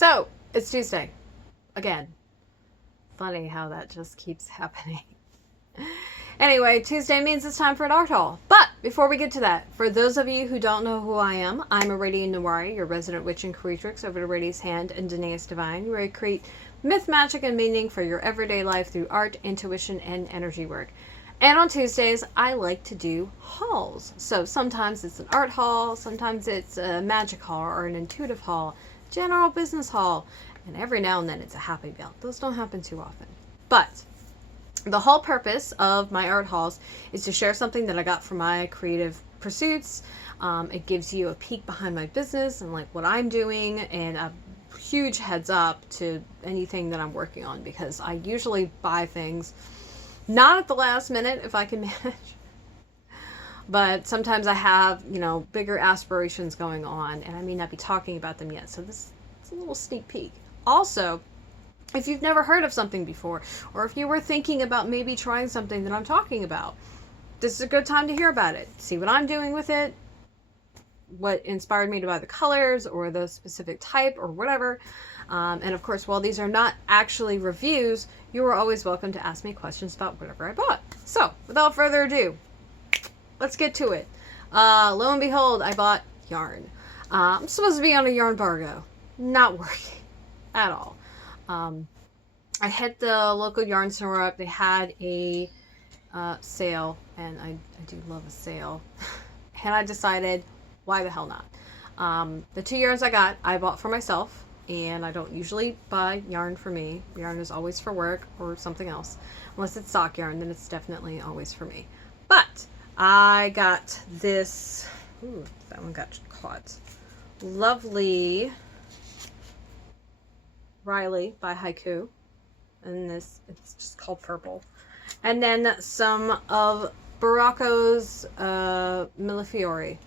So, it's Tuesday. Again. Funny how that just keeps happening. Anyway, Tuesday means it's time for an art haul. But before we get to that, for those of you who don't know who I am, I'm Aradia Noir, your resident witch and creatrix over to Radia's Hand and Danae's Divine, where I create myth, magic, and meaning for your everyday life through art, intuition, and energy work. And on Tuesdays, I like to do hauls. So sometimes it's an art haul, sometimes it's a magic haul or an intuitive haul, general business haul, and every now and then it's a happy meal. Those don't happen too often. But the whole purpose of my art hauls is to share something that I got from my creative pursuits. It gives you a peek behind my business and like what I'm doing, and a huge heads up to anything that I'm working on, because I usually buy things not at the last minute if I can manage, but sometimes I have, you know, bigger aspirations going on and I may not be talking about them yet. So this is a little sneak peek. Also, if you've never heard of something before, or if you were thinking about maybe trying something that I'm talking about, this is a good time to hear about it. See what I'm doing with it, what inspired me to buy the colors or the specific type or whatever. And of course, while these are not actually reviews, you are always welcome to ask me questions about whatever I bought. So, without further ado, let's get to it. Lo and behold, I bought yarn. I'm supposed to be on a yarn embargo. Not working at all. I hit the local yarn store up. They had a sale, and I do love a sale. And I decided, why the hell not? The 2 yarns I got, I bought for myself, and I don't usually buy yarn for me. Yarn is always for work or something else. Unless it's sock yarn, then it's definitely always for me. But I got this, ooh, that one got caught. Lovely Rylie by Hikoo, and this, it's just called Purple. And then some of Berroco's Millefiori.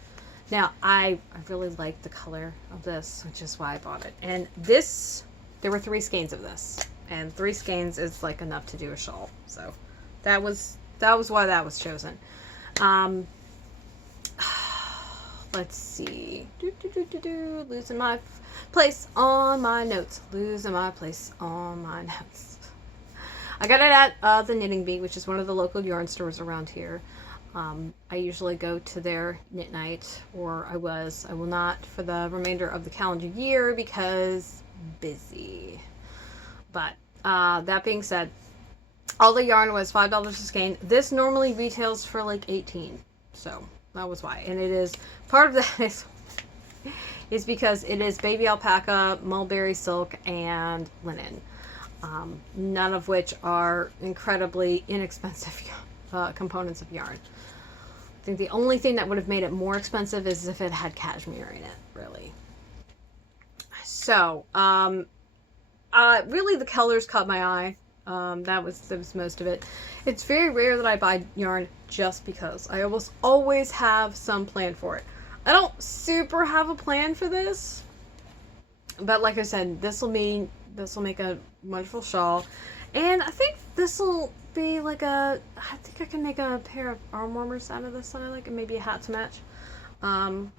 Now, I really like the color of this, which is why I bought it. And this, there were 3 skeins of this, and 3 skeins is like enough to do a shawl. So that was why that was chosen. Let's see. Losing my place on my notes. Losing my place on my notes. I got it at the Knitting Bee, which is one of the local yarn stores around here. I usually go to their knit night, or I will not for the remainder of the calendar year because busy. But that being said, all the yarn was $5 a skein. This normally retails for like $18, so that was why. And it is, part of that is because it is baby alpaca, mulberry silk, and linen. None of which are incredibly inexpensive components of yarn. I think the only thing that would have made it more expensive is if it had cashmere in it, really. So, really the colors caught my eye. That was most of it. It's very rare that I buy yarn just because. I almost always have some plan for it. I don't super have a plan for this, but like I said, this will make a wonderful shawl, and I think this will be like I think I can make a pair of arm warmers out of this, and I like, and maybe a hat to match. I'm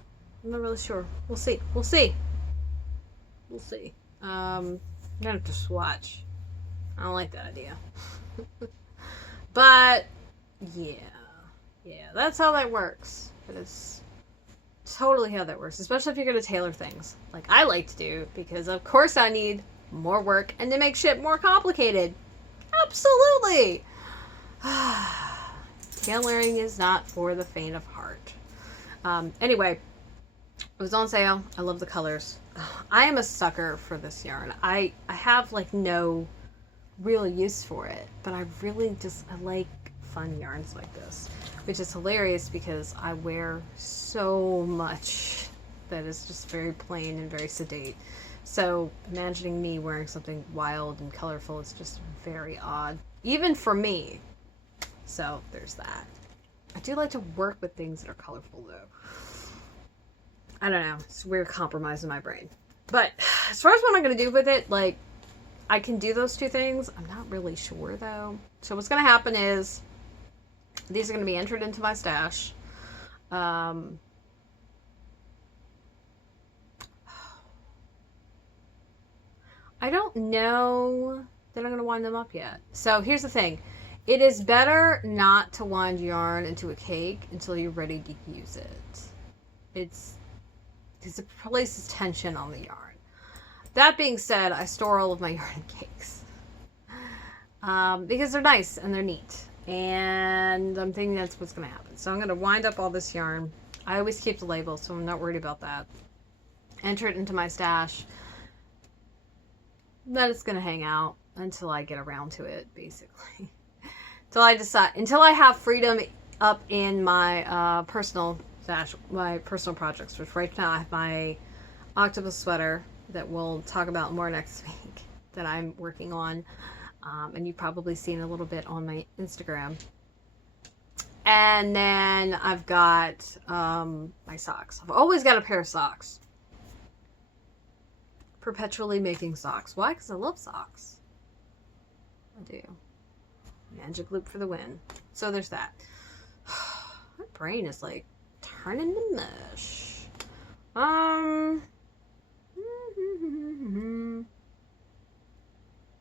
not really sure. We'll see. We'll see. We'll see. I'm gonna have to swatch. I don't like that idea. But yeah, that's how that works. It is totally how that works, especially if you're gonna tailor things like I like to do, because of course I need more work and to make shit more complicated. Absolutely. Tailoring is not for the faint of heart. Anyway, it was on sale. I love the colors. I am a sucker for this yarn. I have like no real use for it, but I really just, I like fun yarns like this, which is hilarious because I wear so much that is just very plain and very sedate. So imagining me wearing something wild and colorful is just very odd, even for me. So there's that. I do like to work with things that are colorful though. I don't know, it's a weird compromise in my brain. But as far as what I'm going to do with it, like, I can do those 2 things. I'm not really sure though. So what's going to happen is these are going to be entered into my stash. I don't know that I'm going to wind them up yet. So here's the thing. It is better not to wind yarn into a cake until you're ready to use it. It's because it places tension on the yarn. That being said, I store all of my yarn in cakes. Because they're nice and they're neat. And I'm thinking that's what's going to happen. So I'm going to wind up all this yarn. I always keep the label, so I'm not worried about that. Enter it into my stash. Then it's going to hang out until I get around to it, basically. Until I have freedom up in my personal stash, my personal projects, which right now I have my octopus sweater that we'll talk about more next week that I'm working on. And you've probably seen a little bit on my Instagram. And then I've got my socks. I've always got a pair of socks. Perpetually making socks. Why? Because I love socks. I do. Magic loop for the win. So there's that. My brain is like turning to mush.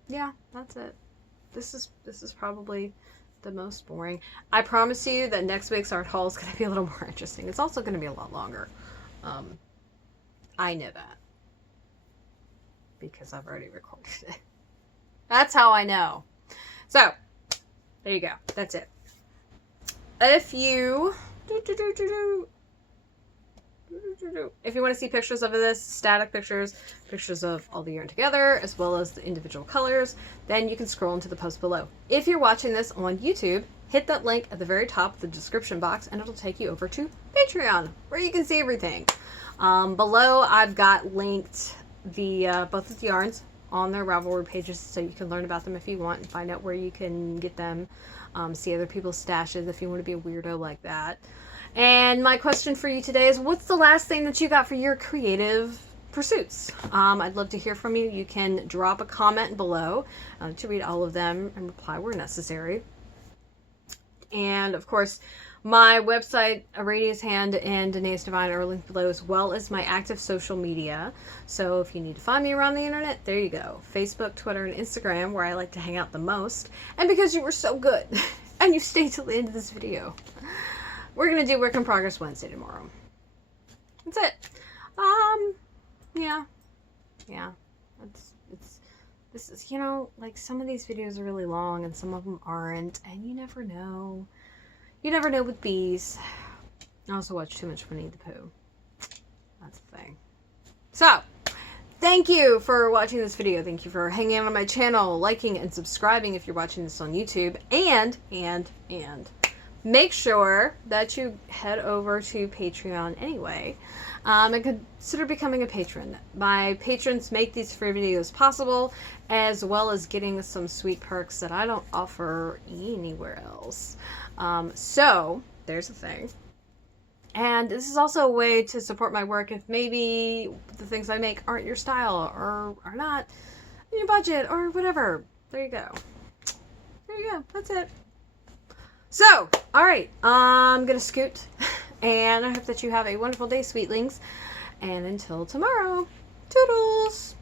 Yeah, that's it. This is probably the most boring. I promise you that next week's art haul is going to be a little more interesting. It's also going to be a lot longer. I know that because I've already recorded it. That's how I know. So there you go. That's it. If you want to see pictures of this, static pictures of all the yarn together, as well as the individual colors, then you can scroll into the post below. If you're watching this on YouTube, hit that link at the very top of the description box and it'll take you over to Patreon, where you can see everything. Below, I've got linked the both of the yarns on their Ravelry pages, so you can learn about them if you want and find out where you can get them, see other people's stashes if you want to be a weirdo like that. And my question for you today is, what's the last thing that you got for your creative pursuits? I'd love to hear from you. You can drop a comment below to read all of them and reply where necessary. And of course, my website, Aradia's Hand and Danae's Divine, are linked below, as well as my active social media. So if you need to find me around the internet, there you go. Facebook, Twitter, and Instagram, where I like to hang out the most. And because you were so good and you stayed till the end of this video, we're going to do Work in Progress Wednesday tomorrow. That's it. Yeah. This is, you know, like, some of these videos are really long and some of them aren't, and you never know. You never know with bees. I also watch too much Winnie the Pooh. That's the thing. So, thank you for watching this video. Thank you for hanging out on my channel, liking and subscribing if you're watching this on YouTube, and make sure that you head over to Patreon anyway, and consider becoming a patron. My patrons make these free videos possible, as well as getting some sweet perks that I don't offer anywhere else. So there's the thing. And this is also a way to support my work if maybe the things I make aren't your style or are not in your budget or whatever. There you go. There you go. That's it. So, alright, I'm going to scoot, and I hope that you have a wonderful day, sweetlings, and until tomorrow, toodles!